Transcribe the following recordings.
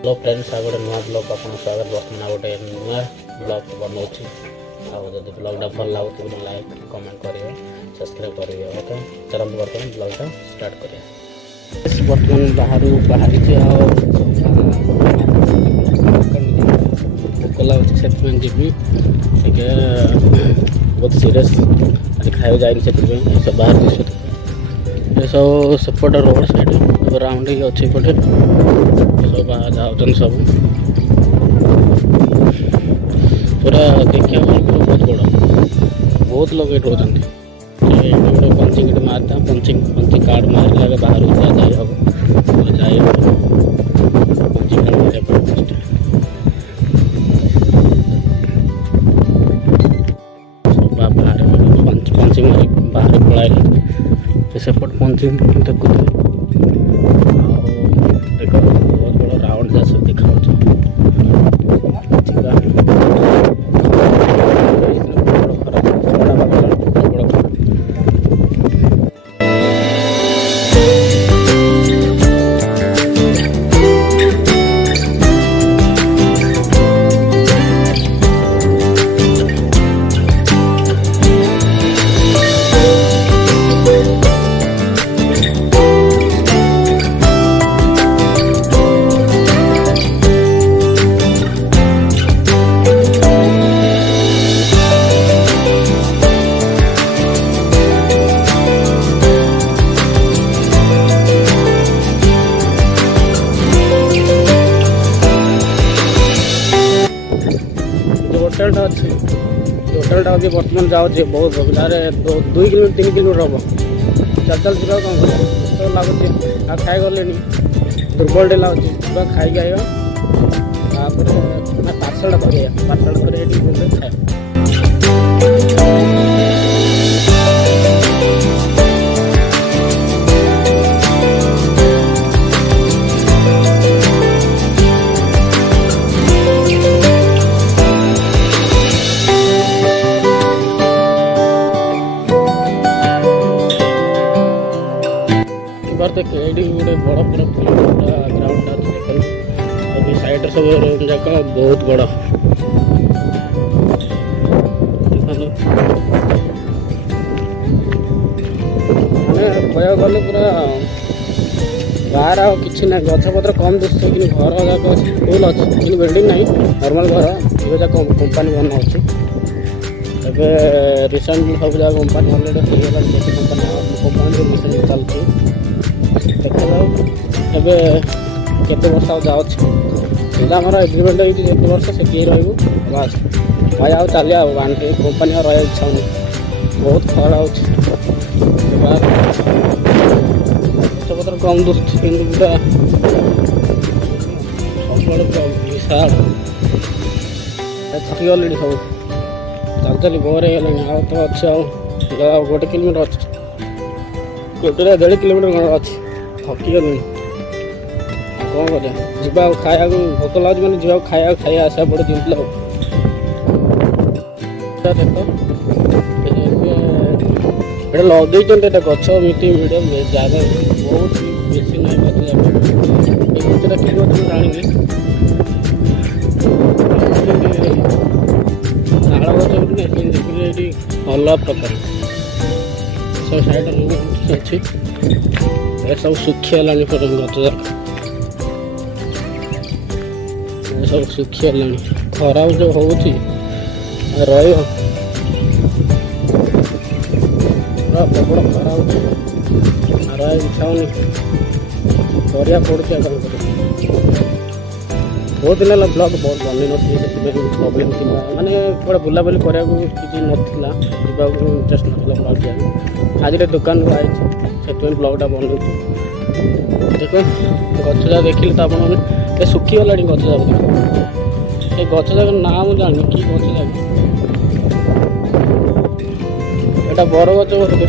Hello friends आ गोटे नुआ blog आपन स्वागत बर्तमान गोटे नुआ ब्लॉग बनाऊँगी आदि ब्लॉगटा भल लगुच लाइक कमेंट करेंगे सब्सक्राइब करेंगे ओके चलते बर्तमान ब्लॉगटा स्टार्ट करें बर्तमान बाहर भोक लगुच से जी बहुत सीरीयस आज खाई जाए सब बाहर सब सेपट रोड साइड राउंड अच्छे पटे सब बाहर जाऊँ सब पूरा देखिए बहुत बड़ा बहुत लोग ये रोचते गोटे पंचिंग मारता पंचिंग कार्ड मार लगे बाहर जाए हम जाए पंचिंग कार्ड मारे सब बाहर पंचिंग मारे बाहर पड़ाइले सेपट पंचिंग देखुते देख बहुत बड़ा राउंड जैसे देखा होटेलटा अच्छे होटेलटा अच्छे बर्तमान जाऊँगी बहुत सुविधा 2 किलोमीटर 3 किलोमीटर हम चल जा कौन कर लगुच आ खाई गले दुर्बल लगुच खाई आइबा पार्सल कर खाए गोटे बड़ पूरा ग्राउंड अच्छे साइड सब जाक बहुत बड़ कह गले पूरा बाहर आ कि ना गछपत्र कम दिशे कि घर जाक फुल अच्छे कि बिल्डिंग ना नॉर्मल घर ये कंपानी बना रिसेंटली सब जगह कंपानी अलरेडी कंपानी रिसेंटली चलती देखा जाऊ केते वर्ष आम एग्रीमेंट होती वर्ष से रही बास भाई आउ चलिए बांधे कंपानी रहा इच्छा नहीं बहुत खरा गछपत्र कम दूसरी कि पूरा सब विशाल थकी गली सब चल बोर हो तो अच्छे गोटे किलोमीटर अच्छे गोटे 1.5 किलोमीटर अच्छे थकी गलुनि कौन कर खाया भोक लगे मैंने जा खाई आसा पड़े जिम्पल देख लगे गच मीटिंग मीडियम जगह बहुत बेसी ना गच कि जानी नाड़ गच ये अलग प्रकार सब साइड अच्छी सब सुखीगला गच जाक सब सुखीगला खरा जो हो प्रबल खरा रहा इच्छा होनी करा पड़े बहुत दिन है ब्लॉग बहुत बन ना प्रॉब्लम थी माने थोड़ा बुलाबुली करा कि नाला जावाक इंटरेस्ट ना ब्लॉग जाए आज दुकान को आई ब्लॉगटा बनाऊँ देख गच जा देखिले तो आप सुखीगला गच जा देख गच जाक ना मुझे जानी कि गच जाक एटा बर गच बोधे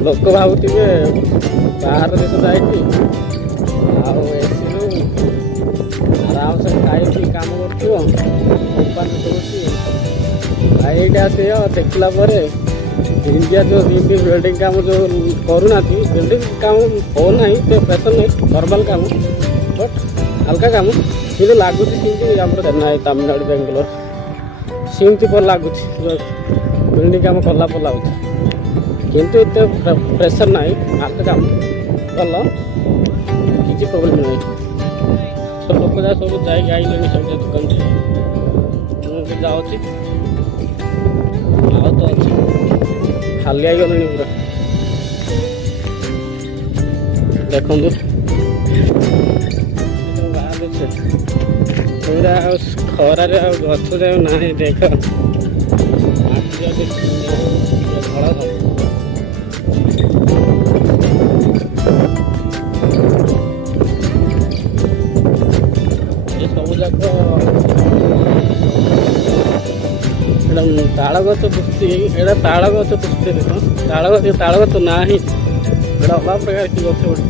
लोक भावुवे बाहर देश जाए ବାଉଁଶ ଖାଇକି କାମ କରୁଥିବ କମ୍ପାନୀ ଦେଉଛି ଭାଇ। ଏଇଟା ସେ ଦେଖିଲା ପରେ ଇଣ୍ଡିଆ ଯେଉଁ ଏମିତି ବିଲ୍ଡିଂ କାମ ଯେଉଁ କରୁନାହାନ୍ତି, ବିଲ୍ଡିଂ କାମ ହେଉନାହିଁ, ସେ ପ୍ରେସର ନାହିଁ, ନର୍ମାଲ୍ କାମ ବଟ୍ ହାଲକା କାମ, କିନ୍ତୁ ଲାଗୁଛି ସେମିତି ଆମର ଚେନ୍ନାଇ, ତାମିଲନାଡ଼ୁ, ବେଙ୍ଗଲୋର ସେମିତି ପରେ ଲାଗୁଛି, ବିଲ୍ଡିଂ କାମ କଲା ପରେ ଲାଗୁଛି। କିନ୍ତୁ ଏତେ ପ୍ରେସର ନାହିଁ, ହାଲକା କାମ ଭଲ, କିଛି ପ୍ରୋବ୍ଲେମ୍ ନାହିଁ। ସବୁ ଲୋକ ଯାହା ସବୁ ଯାଇକି ଆଇଲେଣି ସବୁ ଦୋକାନ, ମୁଁ ବି ଯାଉଛି, ଆଉ ତ ଅଛି ଖାଲି ହେଇଗଲେଣି ପୁରା। ଦେଖନ୍ତୁ ବାହାରୁଛି ପୁରା, ଆଉ ଖରାରେ ଆଉ ଗଛ ଯାଉ ନାହିଁ, ଦେଖ ଧଳା ଧଳା। ସବୁ ଯାକ ଏଇଟା ତାଳ ଗଛ ପୁଷ୍ଟି, ଏଇଟା ତାଳ ଗଛ ପୁଷ୍ଟି, ଦେଖ ତାଳ ଗଛ ନାହିଁ, ଏଇଟା ଅଲଗା ପ୍ରକାର କି ଗଛ ଗୋଟେ।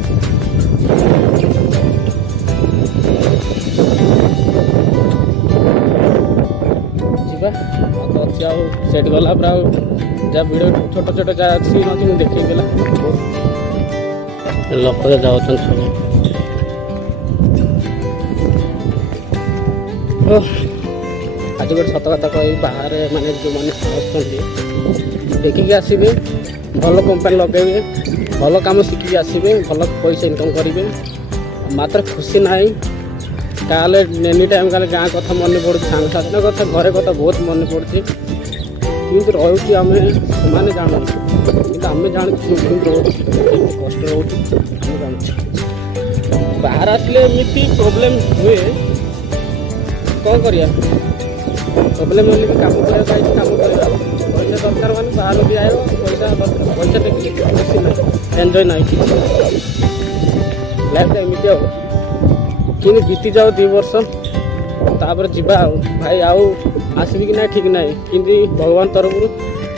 ଯିବା ଆଉ ତ ଅଛି, ଆଉ ସେଠି ଗଲା ପରେ ଆଉ ଯାହା ଭିଡ଼ିଓ ଛୋଟ ଛୋଟ ଯାହା ଅଛି ମୁଁ ଦେଖେଇ ଦେଲା, ଲୋକ ଯାଉଛନ୍ତି ସବୁ। ଆଜି ଗୋଟେ ସତ କଥା କହିବି, ବାହାରେ ମାନେ ଯେଉଁମାନେ ଆସୁଛନ୍ତି ଦେଖିକି ଆସିବେ, ଭଲ କମ୍ପାନୀ ଲଗାଇବେ, ଭଲ କାମ ଶିଖିକି ଆସିବେ, ଭଲ ପଇସା ଇନକମ୍ କରିବେ, ମାତ୍ର ଖୁସି ନାହିଁ। ତାହେଲେ ଏନି ଟାଇମ୍ କାଲେ ଗାଁ କଥା ମନେ ପଡ଼ୁଛି, ସାଙ୍ଗସାଥିଙ୍କ କଥା, ଘରେ କଥା ବହୁତ ମନେ ପଡ଼ୁଛି। କେମିତି ରହୁଛି ଆମେ ସେମାନେ ଜାଣୁଛୁ, କିନ୍ତୁ ଆମେ ଜାଣୁଛୁ କେମିତି ରହୁଛୁ, କେମିତି କଷ୍ଟ ରହୁଛୁ ଆମେ ଜାଣୁଛୁ। ବାହାରେ ଆସିଲେ ଏମିତି ପ୍ରୋବ୍ଲେମ୍ ହୁଏ, କ'ଣ କରିବା, ପ୍ରୋବ୍ଲେମ୍ ହେଲେ ବି କାମ କରିବାକୁ ଆସିଛି, କାମ କରିବା, ପଇସା ଦରକାର ମାନେ ବାହାରୁ ବି ଆଇବ, ପଇସା ଦରକାର, ପଇସା ଦେଖିଲେ ଖୁସି ନାହିଁ, ଏନ୍ଜୟ ନାହିଁ କିଛି। ଲାଇଫ୍ଟା ଏମିତି ଆଉ, କିନ୍ତୁ ବିତି ଯାଉ 2 ବର୍ଷ, ତାପରେ ଯିବା ଆଉ ଭାଇ, ଆଉ ଆସିବି କି ନାହିଁ ଠିକ୍ ନାହିଁ, କିନ୍ତୁ ଭଗବାନ ତରଫରୁ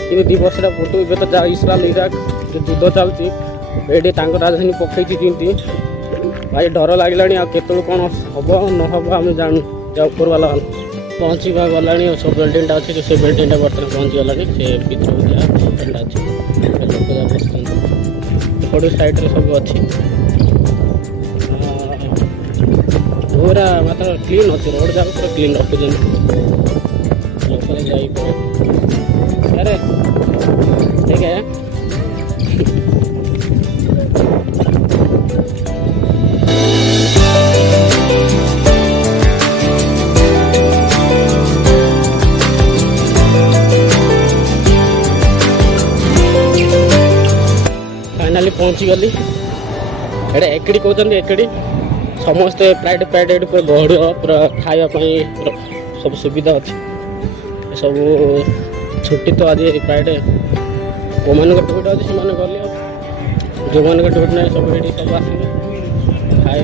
କିନ୍ତୁ 2 ବର୍ଷଟା ପଟୁ। ଏବେ ତ ଯାହା ଇସ୍ରାଏଲ ଇରାକ ଯେଉଁ ଯୁଦ୍ଧ ଚାଲୁଛି, ଏଇଠି ତାଙ୍କ ରାଜଧାନୀ ପକେଇଛି ଯେମିତି ଭାଇ ଡର ଲାଗିଲାଣି, ଆଉ କେତେବେଳେ କ'ଣ ହେବ ନ ହେବ ଆମେ ଜାଣୁ। ଯାହା ଉପରବାଲା ପହଞ୍ଚିବା ଗଲାଣି, ଆଉ ସବୁ ବିଲ୍ଡିଂଟା ଅଛି, ସେ ବିଲ୍ଡିଂଟା ବର୍ତ୍ତମାନ ପହଞ୍ଚିଗଲାଣି, ସେ ଭିତରକୁ ଯାହା ବିଲ୍ଡିଂଟା ଅଛି, ଲୋକ ଯାହା ବସିଛନ୍ତି, ଏପଟ ସାଇଡ଼୍ରେ ସବୁ ଅଛି, ପୁରା ମାତ୍ର କ୍ଲିନ୍ ଅଛି, ରୋଡ଼ ଯାକ ପୁରା କ୍ଲିନ୍ ରଖୁଛନ୍ତି, ଲୋକରେ ଯାଇପାରେ। ଆରେ ଠିକ୍ ହେ फाइनाली पहुँचीगली। एटा एकड़ी कहते एकड़ी समस्ते प्राइड प्राइड पूरा गहड़ पूरा खावाई सब सुविधा अच्छी सब छुट्टी तो आज प्राइड को मान टिकट अच्छे से गले जो मान टिकट ना सब ये सब आसवे खाए।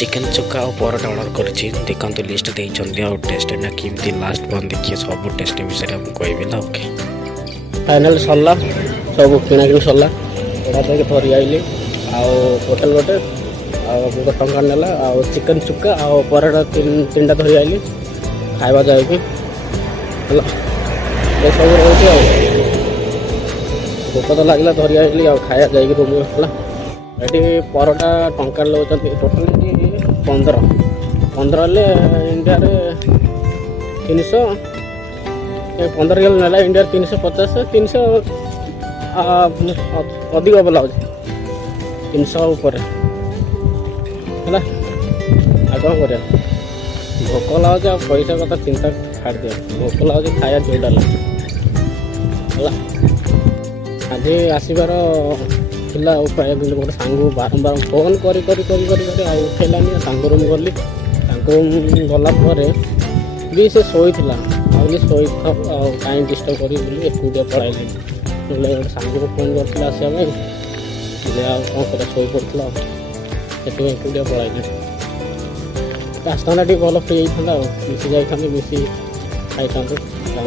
चिकेन चुका और परोटा ऑर्डर करी देखते लिस्ट देते और टेस्ट ना किमती लास्ट बन देखिए सब टेस्ट विषय कहबी ना। ओके फाइनाल सरला सब किना कि सरला एटा देख धरी आइली होटेल गोटे बहुत टंका नेला चिकेन चुका और परोटा तीन धरी आइली खावा जाए सब रोचे भोक तो लगला धरी आइली खाया जाए रूम ये परोटा टंका लौट टोटाल 15 इंडिया 300 15 ना इंडिया 350 300 अधिक बोला 300 ऊपर है आ कौन कर भोक लगे पैसा कथा चिंता छाड़ दिया भोक लगे खाया जोटा लगे आज आसबार थिला उपाय गोटे सांग बारंबार फोन करी उठेलानी रूम गली रूम गला भी से शोई शोई कहीं डिस्टर्ब कर एकुटिया पलैली गोटे सांग को फोन कर आसवा कौन कर शोई पड़ा से एकुटिया पलैली। ଆସିଥାନ୍ତା ଟିକେ ଭଲ ଫ୍ରି ହେଇଥାନ୍ତା ଆଉ ମିଶି ଯାଇଥାନ୍ତେ ମିଶି ଖାଇଥାନ୍ତୁ କ'ଣ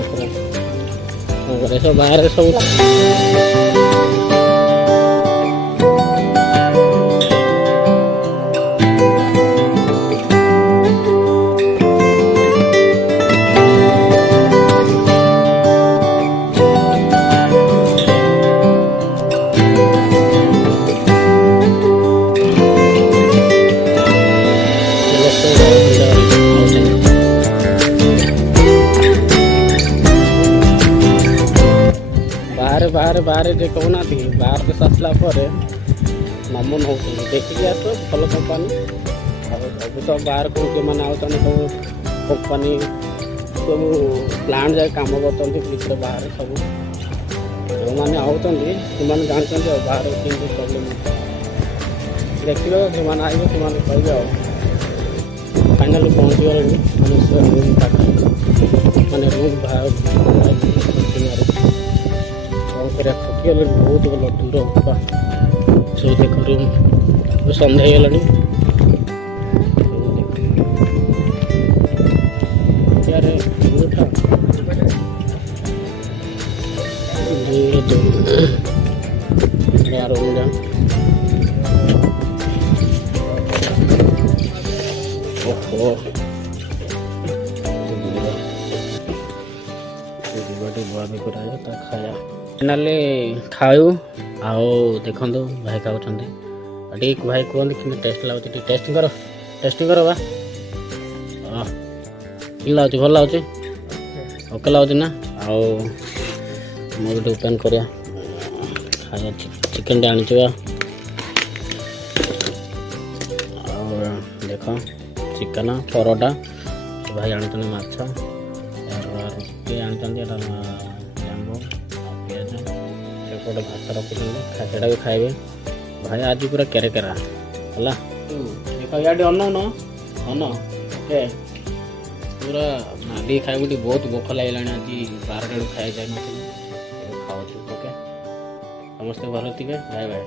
କରିବା ସବୁ ବାହାରେ ସବୁ ବାହାରେ ଯେ କହୁନାହାନ୍ତି ବାହାର ଦେଶ ଆସିଲା ପରେ ମାମୁନ ହେଉଛନ୍ତି ଦେଖିକି ଆସ ଭଲ କମ୍ପାନୀ ଆଉ ସବୁ ତ ବାହାରକୁ ଯେଉଁମାନେ ଆଉଛନ୍ତି ସବୁ କମ୍ପାନୀ ସବୁ ପ୍ଲାଣ୍ଟ ଯାଇ କାମ କରୁଛନ୍ତି ଭିତରେ ବାହାରେ ସବୁ ଯେଉଁମାନେ ଆଉଛନ୍ତି ସେମାନେ ଜାଣିଛନ୍ତି ଆଉ ବାହାରେ କେମିତି ପ୍ରୋବ୍ଲେମ୍ ଦେଖିବେ ସେମାନେ ଆସିବେ ସେମାନେ କହିବେ ଆଉ ଫାଇନାଲି ପହଞ୍ଚିଗଲେଣି ରୁମ୍ ପାଖରେ ମାନେ ରୁମ୍ ବାହାର କରିବା ଥକିଗଲେଣି ବହୁତ ଭଲ ଦୂର ହବା ସବୁ ଦେଖ ରୁମ୍ ସନ୍ଧ୍ୟା ହେଇଗଲାଣି ଓହୋ ବୁଆବି କରାଯାଏ ତା ଖାଇବା ଫାଇନାଲି ଖାଉ ଆଉ ଦେଖନ୍ତୁ ଭାଇ ଖାଉଛନ୍ତି ଆଉ ଟିକେ ଭାଇ କୁହନ୍ତି କେମିତି ଟେଷ୍ଟ ଲାଗୁଛି ଟିକେ ଟେଷ୍ଟିଂ କର ବା କେମିତି ଲାଗୁଛି ଭଲ ଲାଗୁଛି ଓକେ ଲାଗୁଛି ନା ଆଉ ମୁଁ ଗୋଟେ ଓପେନ୍ କରିବା ଖାଇବା ଚିକେନଟେ ଆଣିଛି ବା ଆଉ ଦେଖ ଚିକେନ ପରଟା ଭାଇ ଆଣିଛନ୍ତି ମାଛ ରୁଟି ଆଣିଛନ୍ତି ଏଇଟା ଲେମ୍ବୁ ଆଉ ପିଆଜ ସେପଟେ ଭାତ ରଖୁଛନ୍ତି ସେଇଟାକୁ ଖାଇବେ ଭାଇ ଆଜି ପୁରା କେରା ହେଲା ଦେଖ ଇଆଡ଼େ ଅନଉନ ଓକେ ପୁରା ନାଦି ଖାଇବୁ ଟିକେ ବହୁତ ଭୋକ ଲାଗିଲାଣି ଆଜି 12ଟା ବେଳକୁ ଖାଇ ଯାଇନଥିଲି ଏବେ ଖାଉଛୁ ଓକେ ସମସ୍ତେ ଭଲ ଥିବେ ବାଏ ବାଏ।